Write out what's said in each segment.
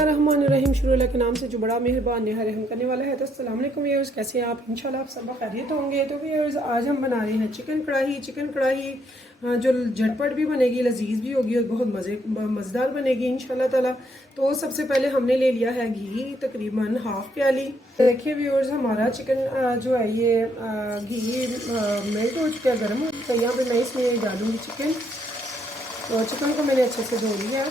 बिस्मिल्लाहिर्रहमानिर्रहीम। शुरू अल्लाह के नाम से जो बड़ा मेहरबान निहायत रहम करने वाला है। तो अस्सलाम वालेकुम व्यूअर्स, कैसे हैं आप? इंशाल्लाह आप सब खैरियत होंगे। तो व्यूअर्स, आज हम बना रहे हैं चिकन कढ़ाई जो झटपट भी बनेगी, लजीज भी होगी और बहुत मज़ेदार बनेगी इंशाल्लाह ताला। तो सबसे पहले हमने ले लिया है घी, तकरीबन हाफ़ प्याली। देखिए व्यूअर्स, हमारा चिकन जो है ये घी मेल्ट हो चुका है, गर्म हो चुका है। यहाँ पर मैं इसमें डालूँगी चिकन। तो चिकन को मैंने अच्छे से धो लिया।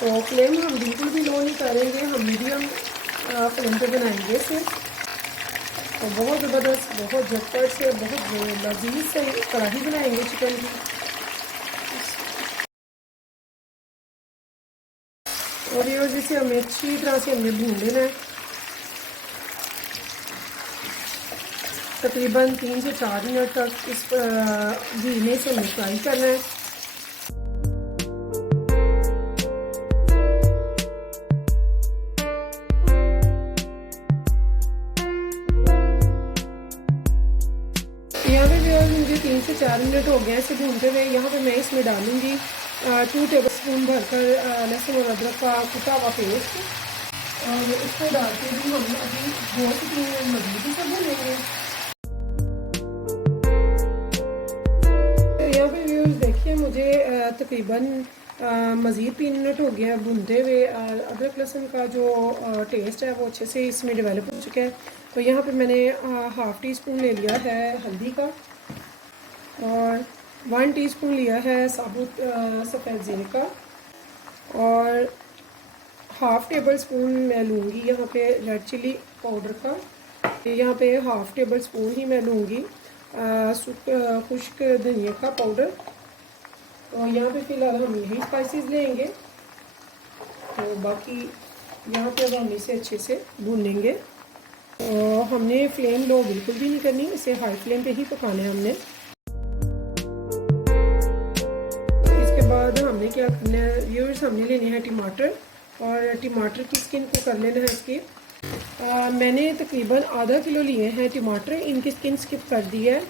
तो फ्लेम हम बिल्कुल भी लो नहीं करेंगे, हम मीडियम फ्लेम पे बनाएंगे इसे। तो बहुत ज़बरदस्त, बहुत झटपट से, बहुत लजीज से कढ़ाई बनाएंगे चिकन की। और ये जिसे हमें अच्छी तरह से हमने भून लेना है, तकरीबन 3 से 4 मिनट तक इस घी में से हमें फ्राई करना है। यहाँ पे जो मुझे 3 से 4 मिनट हो गए इसे भूनते हुए। यहाँ पे मैं इसमें डालूँगी 2 टेबल स्पून भरकर लहसुन और अदरक का कुटा हुआ पेस्ट। और इसको डाल के भी हम अभी 2 से 3 मिनट मज़ीद से भूनेंगे। तो यहाँ पे व्यूअर्स देखिए, मुझे तकरीबन मज़ीद 3 मिनट हो गया भूनते हुए। अदरक लहसुन का जो टेस्ट है वो अच्छे से इसमें डेवलप हो चुका है। तो यहाँ पे मैंने हाफ़ टी स्पून ले लिया है हल्दी का और 1 टीस्पून लिया है साबुत सफ़ेद ज़ीरे का और हाफ़ टेबल स्पून मैं लूँगी यहाँ पे रेड चिली पाउडर का। यहाँ पे हाफ़ टेबल स्पून ही मैं लूँगी खुश्क धनिया का पाउडर। तो यहाँ पे फ़िलहाल हम यही स्पाइसेस लेंगे। तो बाकी यहाँ पे अब हम इसे अच्छे से भूनेंगे। तो हमने फ्लेम लो बिल्कुल भी नहीं करनी, इसे हाई फ्लेम पे ही पकाना है हमने। इसके बाद हमने क्या करना है व्यूअर्स, हमने लेने हैं टमाटर और टमाटर की स्किन को कर लेना है इसकी। मैंने तकरीबन आधा किलो लिए हैं टमाटर, इनकी स्किन स्किप कर दी है।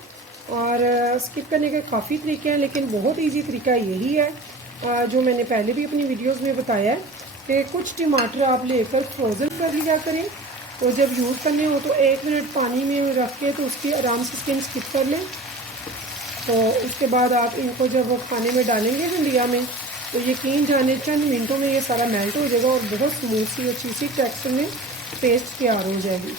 और स्किप करने के काफ़ी तरीके हैं, लेकिन बहुत इजी तरीका यही है जो मैंने पहले भी अपनी वीडियोस में बताया है कि कुछ टमाटर आप लेकर फ्रोज़न कर लिया करें। तो जब यूज़ करने हो तो 1 मिनट पानी में रख के तो उसकी आराम से स्किन स्किप कर लें। तो उसके बाद आप इनको जब खाने में डालेंगे हंडिया में, तो यकीन जाने चंद मिनटों में ये सारा मेल्ट हो जाएगा और बहुत स्मूथ सी अच्छी सी टेक्सचर में पेस्ट तैयार हो जाएगी।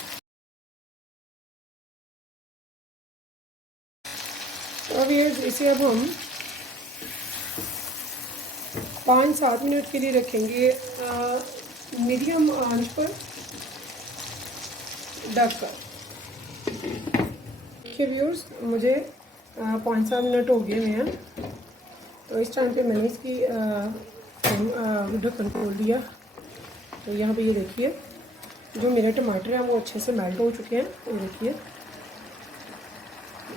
तो अब ये इसे अब हम 5-7 मिनट के लिए रखेंगे मीडियम आंच पर ढककर। देखिए व्यूअर्स, मुझे 5-7 मिनट हो गए हैं। तो इस टाइम पे मैंने इसकी ढक्कन खोल दिया। तो यहाँ पे ये देखिए जो मेरे टमाटर हैं वो अच्छे से मेल्ट हो चुके हैं। तो देखिए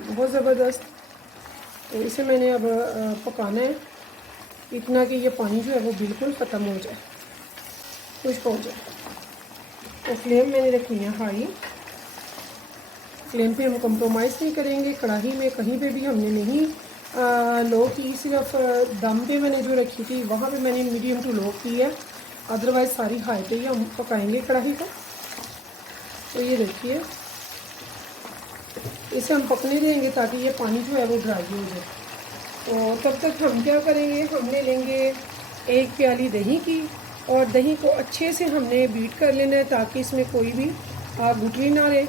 बहुत ज़बरदस्त। तो इसे मैंने अब पकाना है इतना कि ये पानी जो है वो बिल्कुल ख़त्म हो जाए, खुश्क हो जाए। तो फ्लेम मैंने रखी है हाई। फ्लेम पे हम कंप्रोमाइज़ नहीं करेंगे। कढ़ाई में कहीं पे भी हमने नहीं लो की, सिर्फ दम पे मैंने जो रखी थी वहाँ पे मैंने मीडियम टू लो की है, अदरवाइज़ सारी हाई पे ही हम पकाएंगे कढ़ाई को। तो ये देखिए, इसे हम पकने देंगे ताकि ये पानी जो है वो ड्राई हो जाए। तो तब तक हम क्या करेंगे, हमने लेंगे 1 प्याली दही की और दही को अच्छे से हमने बीट कर लेना है ताकि इसमें कोई भी गुठली ना रहे,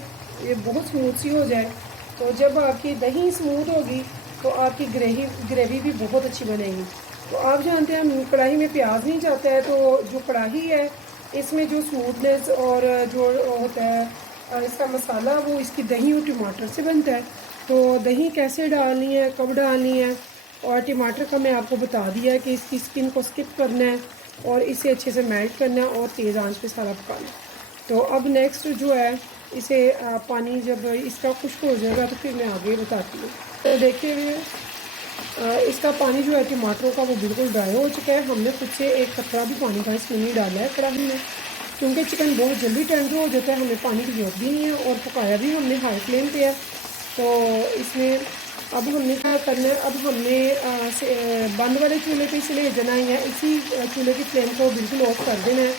ये बहुत स्मूथ सी हो जाए। तो जब आपकी दही स्मूथ होगी तो आपकी ग्रेवी भी बहुत अच्छी बनेगी। तो आप जानते हैं कढ़ाई में प्याज नहीं जाता है, तो जो कढ़ाई है इसमें जो स्मूथनेस और जो होता है इसका मसाला वो इसकी दही और टमाटर से बनता है। तो दही कैसे डालनी है, कब डालनी है, और टमाटर का मैं आपको बता दिया है कि इसकी स्किन को स्किप करना है और इसे अच्छे से मेल्ट करना है और तेज़ आंच पे सारा पकाना है। तो अब नेक्स्ट जो है इसे पानी जब इसका खुश्क हो जाएगा तो फिर मैं आगे बताती हूँ। तो देखिए इसका पानी जो है टमाटरों का वो बिल्कुल ड्राई हो चुका है। हमने खुद से एक कतरा भी पानी का इसमें नहीं डाला है कढ़ाई में, क्योंकि चिकन बहुत जल्दी टेंडर हो जाता है। हमें पानी की जरूरत भी नहीं है और पकाया भी हमने हाई फ्लेम पे है। तो इसमें अब हमने क्या करना है, अब हमने बंद वाले चूल्हे पे इसलिए जाना है या इसी चूल्हे की फ्लेम को बिल्कुल ऑफ कर देना है।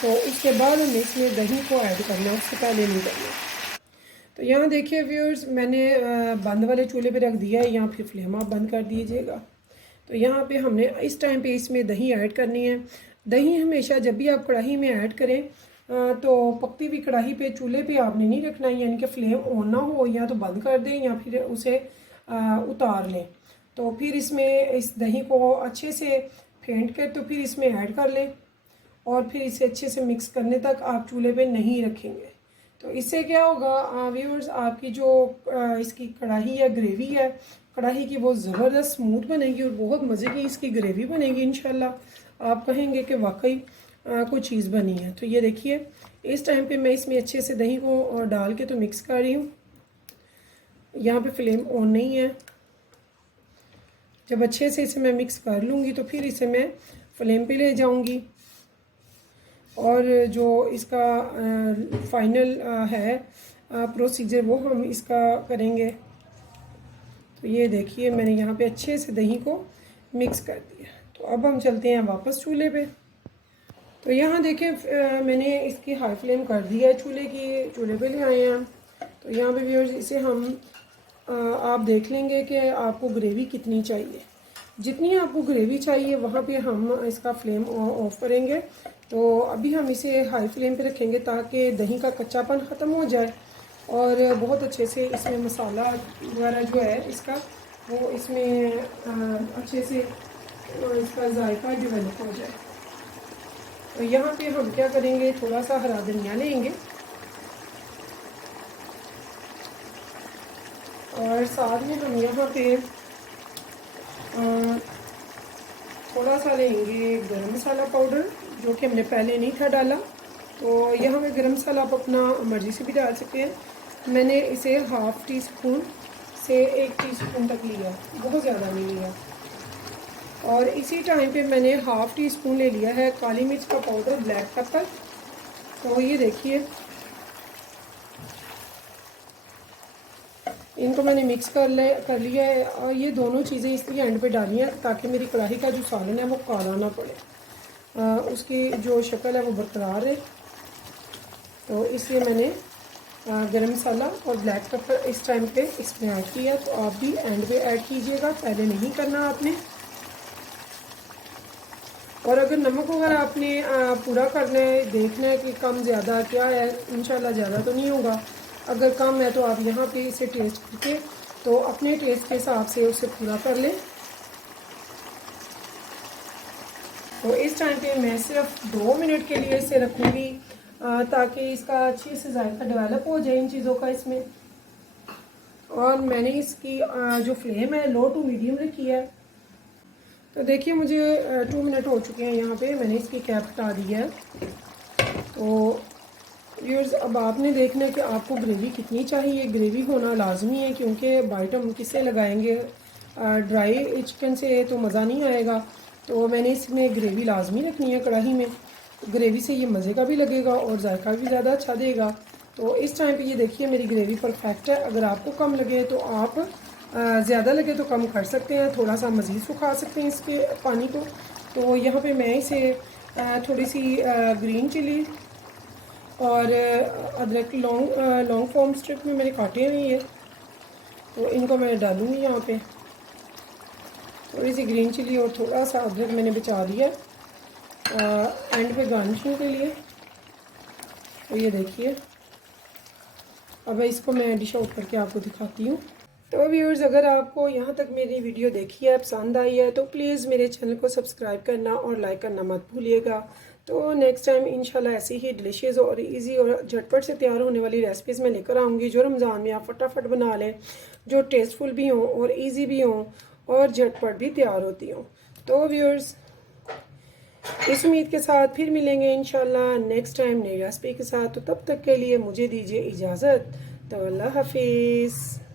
तो उसके बाद हमने इसमें दही को ऐड करना है, उससे पहले नहीं करना। तो यहाँ देखिए व्यूअर्स, मैंने बंद वाले चूल्हे पे रख दिया है, यहाँ फिर फ्लेम आप बंद कर दीजिएगा। तो यहाँ पे हमने इस टाइम पे इसमें दही ऐड करनी है। दही हमेशा जब भी आप कढ़ाई में ऐड करें तो पकती हुई कढ़ाई पे चूल्हे पे आपने नहीं रखना है, यानी कि फ्लेम ऑन ना हो, या तो बंद कर दें या फिर उसे उतार लें। तो फिर इसमें इस दही को अच्छे से फेंट कर तो फिर इसमें ऐड कर लें और फिर इसे अच्छे से मिक्स करने तक आप चूल्हे पे नहीं रखेंगे। तो इससे क्या होगा व्यूअर्स, आपकी जो इसकी कढ़ाई या ग्रेवी है कढ़ाई की, वो ज़बरदस्त स्मूथ बनेगी और बहुत मज़े की इसकी ग्रेवी बनेगी इंशाल्लाह। आप कहेंगे कि वाकई कोई चीज़ बनी है। तो ये देखिए, इस टाइम पे मैं इसमें अच्छे से दही को डाल के तो मिक्स कर रही हूँ। यहाँ पे फ्लेम ऑन नहीं है। जब अच्छे से इसे मैं मिक्स कर लूँगी तो फिर इसे मैं फ्लेम पे ले जाऊँगी और जो इसका फाइनल है प्रोसीजर वो हम इसका करेंगे। तो ये देखिए, मैंने यहाँ पे अच्छे से दही को मिक्स कर दिया। तो अब हम चलते हैं वापस चूल्हे पे। तो यहाँ देखिए मैंने इसकी हाई फ्लेम कर दिया है चूल्हे पे ले आए हैं। तो यहाँ पे व्यूअर्स इसे हम आप देख लेंगे कि आपको ग्रेवी कितनी चाहिए। जितनी आपको ग्रेवी चाहिए वहाँ पे हम इसका फ्लेम ऑफ करेंगे। तो अभी हम इसे हाई फ्लेम पे रखेंगे ताकि दही का कच्चापन ख़त्म हो जाए और बहुत अच्छे से इसमें मसाला वगैरह जो है इसका वो इसमें अच्छे से इसका जायका डेवलप हो जाए। तो यहाँ पे हम क्या करेंगे, थोड़ा सा हरा धनिया लेंगे और साथ में हम यहाँ पे थोड़ा सा लेंगे गरम मसाला पाउडर, जो कि हमने पहले नहीं था डाला। तो यहाँ पे गरम मसाला आप अपना मर्ज़ी से भी डाल सकते हैं। मैंने इसे हाफ़ टी स्पून से 1 टीस्पून तक लिया, बहुत ज़्यादा नहीं लिया। और इसी टाइम पे मैंने हाफ़ टी स्पून ले लिया है काली मिर्च का पाउडर, ब्लैक पेपर। तो ये देखिए, इनको मैंने मिक्स कर लिया है और ये दोनों चीज़ें इसलिए एंड पे डाली हैं ताकि मेरी कढ़ाई का जो सालन है वो काला ना पड़े, उसकी जो शक्ल है वो बरकरार है। तो इसलिए मैंने गरम मसाला और ब्लैक पेपर इस टाइम पे इसमें ऐड किया। तो आप भी एंड पे ऐड कीजिएगा, पहले नहीं करना आपने। और अगर नमक वगैरह आपने पूरा करना है, देखना है कि कम ज़्यादा क्या है, इंशाल्लाह ज़्यादा तो नहीं होगा। अगर कम है तो आप यहाँ पे इसे टेस्ट करके तो अपने टेस्ट के हिसाब से उसे पूरा कर लें। तो इस टाइम पे मैं सिर्फ 2 मिनट के लिए इसे रखूँगी ताकि इसका अच्छे से जायका डेवलप हो जाए इन चीज़ों का इसमें। और मैंने इसकी जो फ्लेम है लो टू मीडियम रखी है। तो देखिए मुझे 2 मिनट हो चुके हैं। यहाँ पे मैंने इसकी कैप हटा दी है। तो व्यूअर्स, अब आपने देखना है कि आपको ग्रेवी कितनी चाहिए। ग्रेवी होना लाजमी है क्योंकि बाइट हम किससे लगाएंगे, ड्राई चिकन से तो मज़ा नहीं आएगा। तो मैंने इसमें ग्रेवी लाजमी रखनी है कढ़ाई में। ग्रेवी से ये मज़े का भी लगेगा और जायका भी ज़्यादा अच्छा देगा। तो इस टाइम पे ये देखिए मेरी ग्रेवी परफेक्ट है। अगर आपको कम लगे तो आप ज़्यादा लगे तो कम कर सकते हैं, थोड़ा सा मज़ीद सुखा सकते हैं इसके पानी को। तो यहाँ पे मैं इसे थोड़ी सी ग्रीन चिली और अदरक लॉन्ग फॉर्म स्ट्रिप में मैंने काटे हुए हैं, तो इनको मैं डालूँगी यहाँ पे। थोड़ी सी ग्रीन चिली और थोड़ा सा अदरक मैंने बचा दिया एंड पे गार्निशिंग के लिए। तो ये देखिए, अब इसको मैं डिश आउट करके आपको दिखाती हूँ। तो व्यूअर्स, अगर आपको यहाँ तक मेरी वीडियो देखी है, पसंद आई है, तो प्लीज़ मेरे चैनल को सब्सक्राइब करना और लाइक करना मत भूलिएगा। तो नेक्स्ट टाइम इंशाल्लाह ऐसी ही डिलीशियस और इजी और झटपट से तैयार होने वाली रेसिपीज़ मैं लेकर आऊँगी, जो रमज़ान में आप फटाफट बना लें, जो टेस्टफुल भी हों और ईजी भी हों और झटपट भी तैयार होती हों। तो व्यूअर्स, इस उम्मीद के साथ फिर मिलेंगे इंशाल्लाह नेक्स्ट टाइम नई रेसिपी के साथ। तो तब तक के लिए मुझे दीजिए इजाज़त। तो अल्लाह हाफिज़।